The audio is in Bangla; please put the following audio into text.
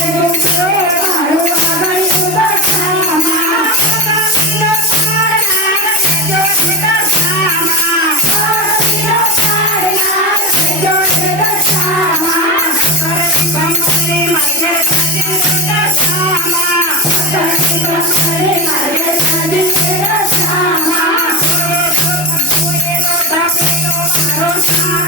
Oh, my God.